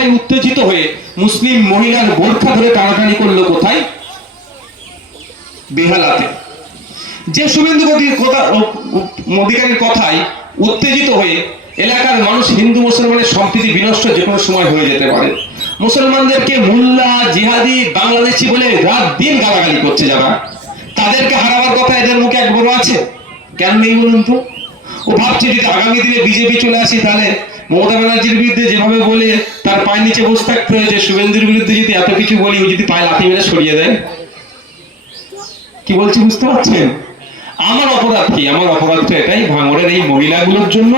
কথায় উত্তেজিত হয়ে মুসলিম মহিলার বোরখা ধরে টানাটানি করলো কোথায়? বেহালাতে। যে শুভেন্দু অধিকারীর কথায় উত্তেজিত হয়ে এলাকার মানুষ হিন্দু মুসলমানের সম্প্রীতি বিনষ্ট যে কোনো সময় হয়ে যেতে পারে, মুসলমানদেরকে মুল্লা, জিহাদি, বাংলাদেশি বলে রাত দিন গালাগালি করছে যারা, তাদেরকে হারাবার কথা এদের মুখে একবারও আছে? কেন নেই বলুন তো? ও ভাবছে যদি আগামী দিনে বিজেপি চলে আসি তাহলে মমতা ব্যানার্জির বিরুদ্ধে যেভাবে বলে তার পায়ের নিচে বসে থাকতে হয়েছে, শুভেন্দুর বিরুদ্ধে যদি এত কিছু বলি ও যদি পায়ে লাথি মেরে সরিয়ে দেয়। কি বলছি বুঝতে পারছেন? আমার অপরাধ কি? আমার অপরাধটা এটাই, ভাঙড়ের এই মহিলাগুলোর জন্য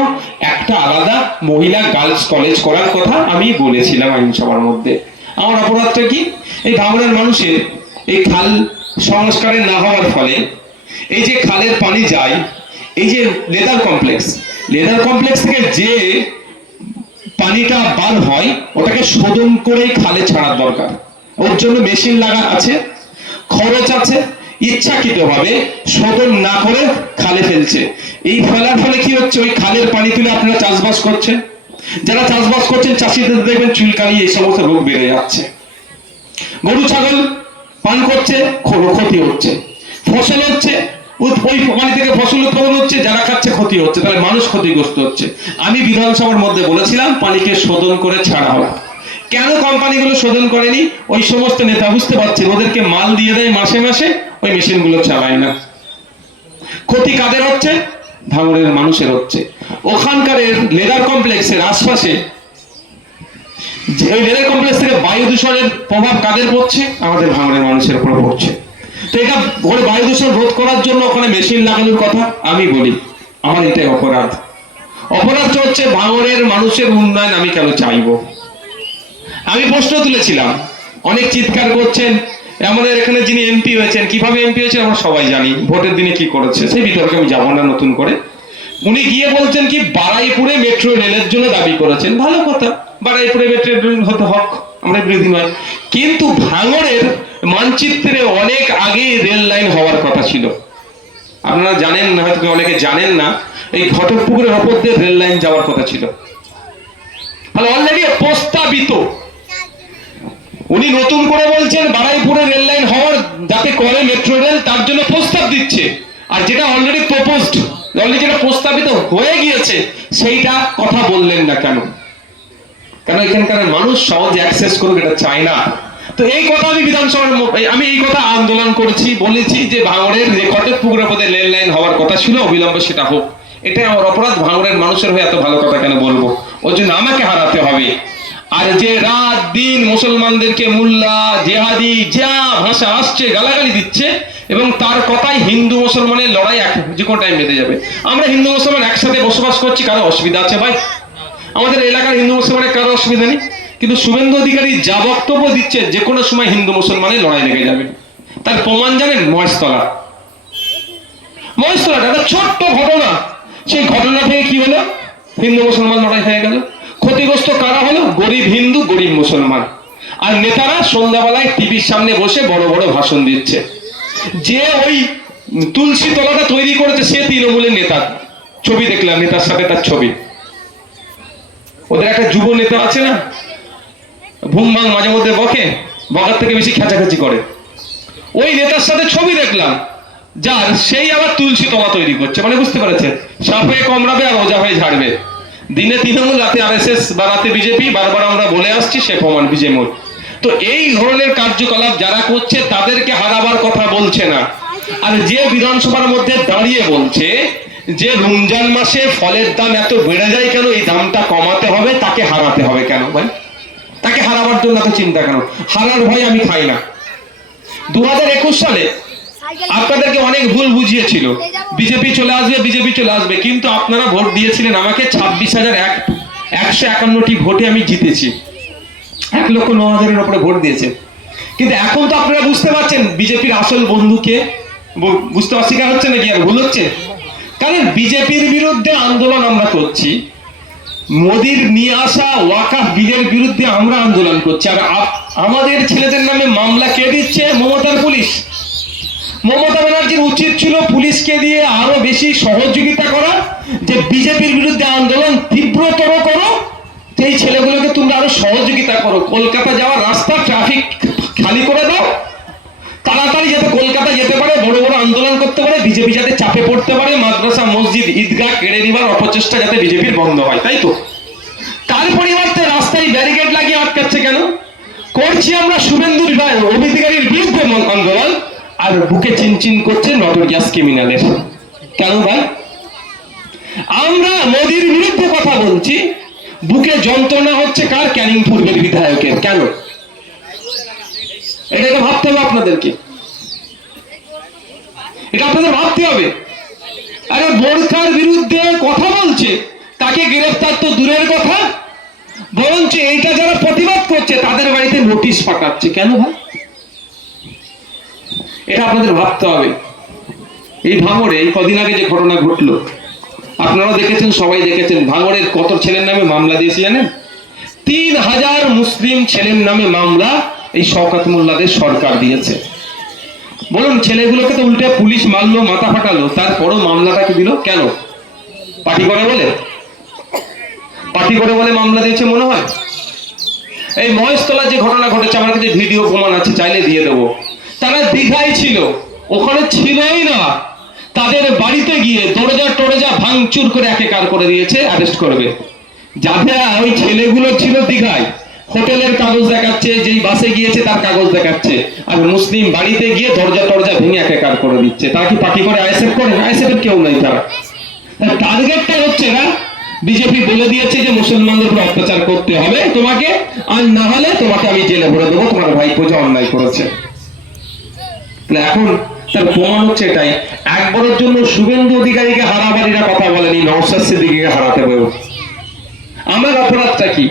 একটা আলাদা মহিলা গার্লস কলেজ করার কথা আমি বলেছিলাম আইনসভার মধ্যে। আমার অপরাধটা কি? এই ভাঙড়ের মানুষের এই খাল সংস্কারের না হওয়ার ফলে এই যে খালের পানি যায়, এই যে লেদার কমপ্লেক্স থেকে যে পানিটা বার হয় ওটাকে শোধন করে খালে ছাড়ার দরকার। ওর জন্য মেশিন লাগা আছে, খরচ আছে, ইচ্ছাকৃতভাবে শোধন না করে খালে ফেলছে। এই ফেলার ফলে কি হচ্ছে? ওই খালের পানি তুলে আপনারা চাষবাস করছেন, যারা চাষবাস করছেন চাষিদের দেখবেন চুলকানি এই সমস্ত রোগ বেড়ে যাচ্ছে, গরু ছাগল পান করছে, ক্ষতি হচ্ছে, ফসল হচ্ছে, ওই পানি থেকে ফসল উৎপাদন হচ্ছে, যারা খাচ্ছে ক্ষতি হচ্ছে, তাহলে মানুষ ক্ষতিগ্রস্ত হচ্ছে। আমি বিধানসভার মধ্যে বলেছিলাম পানিকে শোধন করে ছাড়া হবে। কেন কোম্পানিগুলো শোধন করেনি? ওই সমস্ত নেতা বুঝতে পারছেন ওদেরকে মাল দিয়ে দেয় মাসে মাসে, ওই মেশিনগুলো চালায় না। ক্ষতি কাদের হচ্ছে? ভাঙড়ের মানুষের হচ্ছে। ওখানকার লেদার কমপ্লেক্সের আশপাশে ওই লেদার কমপ্লেক্স থেকে বায়ু দূষণের প্রভাব কাদের পড়ছে? আমাদের ভাঙড়ের মানুষের উপর পড়ছে। তো এটা বায়ু দূষণ রোধ করার জন্য ওখানে মেশিন লাগানোর কথা আমি বলি, আমার এটাই অপরাধ। অপরাধ হচ্ছে ভাঙড়ের মানুষের উন্নয়ন আমি কেন চাইবো? আমি প্রশ্ন তুলেছিলাম, অনেক চিৎকার করছেন, আমাদের এখানে যিনি এমপি হয়েছেন, কিভাবে এমপি হয়েছেন আমরা সবাই জানি, ভোটের দিনে কি করেছে সেই বিতর্কে আমি যাবো না নতুন করে। উনি গিয়ে বলছেন কি বারুইপুরে মেট্রো রেলের জন্য দাবি করেছেন, ভালো কথা, বারুইপুরে মেট্রো রেল হতে হক, আমরা বিরোধী নয়, কিন্তু ভাঙড়ের মানচিত্রে অনেক আগে রেল লাইন হওয়ার কথা ছিল। আপনারা জানেন না, হয়তো অনেকে জানেন না, এই ঘটকপুকুরের ওপর দিয়ে রেল লাইন যাওয়ার কথা ছিল, তাহলে অলরেডি প্রস্তাবিত। উনি নতুন করে বলছেন বারুইপুরে রেল লাইন হওয়ার, যাতে করে মেট্রো রেল, তার জন্য প্রস্তাব দিচ্ছে। আর যেটা অলরেডি প্রপোজড, অলরেডি যেটা প্রস্তাবিত হয়ে গিয়েছে সেইটা কথা বললেন না কেন? কেন এখানকার মানুষ সহজে অ্যাক্সেস করুক এটা চায় না। তো এই কথা আমি বিধানসভার আমি এই কথা আন্দোলন করেছি, বলেছি যে ভাঙড়ের যে ঘটকপুকুরের পথে রেল লাইন হওয়ার কথা ছিল অবিলম্বে সেটা হোক। এটাই আমার অপরাধ, ভাঙড়ের মানুষের হয়ে এত ভালো কথা কেন বলবো? ওর জন্য আমাকে হারাতে হবে। আর যে রাত দিন মুসলমানদেরকে মুল্লা, জেহাদি যা ভাষা আসছে গালাগালি দিচ্ছে, এবং তার কথাই হিন্দু মুসলমানের লড়াই যে কোনো টাইম বেঁধে যাবে। আমরা হিন্দু মুসলমান একসাথে বসবাস করছি, কারো অসুবিধা আছে ভাই? আমাদের এলাকার হিন্দু মুসলমানের কারো অসুবিধা নেই, কিন্তু শুভেন্দু অধিকারী যা বক্তব্য দিচ্ছে যে কোনো সময় হিন্দু মুসলমানের লড়াই লেগে যাবে। তার প্রমাণ জানেন? মহেশতলা একটা ছোট্ট ঘটনা, সেই ঘটনা থেকে কি হলো? হিন্দু মুসলমান লড়াই হয়ে গেল। ক্ষতিগ্রস্ত কারা হলো? গরিব হিন্দু, গরিব মুসলমান। আর নেতারা সন্ধ্যাবেলায় টিভির সামনে বসে বড় বড় ভাষণ দিচ্ছে। যে ওই তুলসী তলাটা তৈরি করেছে সে তৃণমূলের নেতা, ছবি দেখলাম, নেতার সাথে তার ছবি। ওদের একটা যুব নেতা আছে না, ভুম ভাং মাঝে মধ্যে বকার থেকে বেশি খেঁচাখেচি করে, ওই নেতার সাথে ছবি দেখলাম, যার সেই আবার তুলসী তলা তৈরি করছে। মানে বুঝতে পেরেছেন, সাপে কামড়াবে আর ওজা হয়ে ঝাড়বে। দিনে তৃণমূল, রাতে আরএসএস বা রাতে বিজেপি, বারবার আমরা বলে আসছি, সে প্রমাণ বিজেমূল। তো এই ধরনের কার্যকলাপ যারা করছে তাদেরকে হারাবার কথা বলছে না। আর যে বিধানসভার মধ্যে দাঁড়িয়ে বলছে যে রমজান মাসে ফলের দাম এত বেড়ে যায় কেন, এই দামটা কমাতে হবে, তাকে হারাতে হবে কেন ভাই? তাকে হারাবার জন্য এত চিন্তা কেন? হারার ভয় আমি খাই না। 2021 সালে আপনাদেরকে অনেক ভুল বুঝিয়েছিল, বিজেপি চলে আসবে, কিন্তু আপনারা ভোট দিয়েছিলেন আমাকে 26,151টি ভোটে আমি জিতেছি, 1,09,000-এর উপরে ভোট দিয়েছে। কিন্তু এখন তো আপনারা বুঝতে পারছেন বিজেপির আসল বন্ধুকে, বুঝতে অস্বীকার হচ্ছে নাকি আর ভুল হচ্ছে? কারণ বিজেপির বিরুদ্ধে আন্দোলন আমরা করছি, মোদির নিয়ে আসা ওয়াকাফ বিলের বিরুদ্ধে আমরা আন্দোলন করছি, আর আমাদের ছেলেদের নামে মামলা কে দিচ্ছে? মমতার পুলিশ। মমতা ব্যানার্জির উচিত ছিল পুলিশকে দিয়ে আরো বেশি সহযোগিতা করা, যে বিজেপির বিরুদ্ধে আন্দোলন তীব্রতর করো, এই ছেলেগুলোকে তোমরা আরো সহযোগিতা করো, কলকাতা যাওয়ার রাস্তা ট্রাফিক খালি করে দাও, তাড়াতাড়ি যাতে কলকাতা যেতে পারে, বড় বড় আন্দোলন করতে পারে, বিজেপি যাতে চাপে পড়তে পারে, মাদ্রাসা মসজিদ ঈদগাহ কেড়ে নিবার অপচেষ্টা যাতে বিজেপির বন্ধ হয়, তাই তো? তার পরিবর্তে রাস্তায় ব্যারিকেড লাগিয়ে আটকাচ্ছে কেন? করছি আমরা শুভেন্দু অধিকারীর বিরুদ্ধে আন্দোলন, আর বুকে চিনচিন করছে নটোরিয়াস ক্রিমিনালের। কেন ভাই? আমরা মোদির বিরুদ্ধে কথা বলছি, বুকে যন্ত্রণা হচ্ছে কার? ক্যানিং পূর্বের বিধায়কের। কেন? এটাকে ভাবতে হবে আপনাদেরকে, এটা আপনাদের ভাবতে হবে। আরে বোরখার বিরুদ্ধে কথা বলছে, তাকে গ্রেফতার তো দূরের কথা, বরঞ্চ এইটা যারা প্রতিবাদ করছে তাদের বাড়িতে নোটিশ পাঠাচ্ছে। কেন ভাই? এটা আপনাদের ভাবতে হবে। এই ভাঙড়ে এই কদিন আগে যে ঘটনা ঘটলো আপনারা দেখেছেন, সবাই দেখেছেন। ভাঙড়ের কত ছেলের নামে মামলা দিয়েছে জানেন? 3000 মুসলিম ছেলের নামে মামলা এই শওকত মোল্লাদের সরকার দিয়েছে। বলুন, ছেলেগুলোকে তো উল্টে পুলিশ মারলো, মাথা ফাটালো, তারপরও মামলাটাকে দিল কেন? পার্টি করে বলে? পার্টি করে বলে মামলা দিয়েছে মনে হয়? এই মহেশতলা যে ঘটনা ঘটেছে, আমার কাছে ভিডিও প্রমাণ আছে, চাইলে দিয়ে দেবো। তারা দীঘায় ছিল, ওখানে ছিলই না, তাদের বাড়িতে গিয়ে দরজা টরজা ভাঙচুর করে একেকার করে দিয়েছে, অ্যারেস্ট করবে। যারা ওই ছেলেগুলো ছিল দীঘায়, হোটেলের কাগজ দেখাচ্ছে, যেই বাসে গিয়েছে তার কাগজ দেখাচ্ছে, আর মুসলিম বাড়িতে গিয়ে দরজা টরজা ভেঙে একেকার করে দিচ্ছে। তারা কি পার্টি করে? আইএসএফ করে? আইএসএফ এর কেউ নাই। তারা টার্গেটটা হচ্ছে না, বিজেপি বলে দিয়েছে যে মুসলমানদের উপর অত্যাচার করতে হবে তোমাকে, আর না হলে তোমাকে আমি জেলে ভরে দেবো, তোমার ভাইপো যে অন্যায় করেছে। এখন তার প্রমাণ হচ্ছে এটাই। একবারের জন্য শুভেন্দু অধিকারীকে হারাবাড়িরা কথা বলেনি, নওশাদ সিদ্দিকীকে হারাতে হবে। আমার অপরাধটা কি?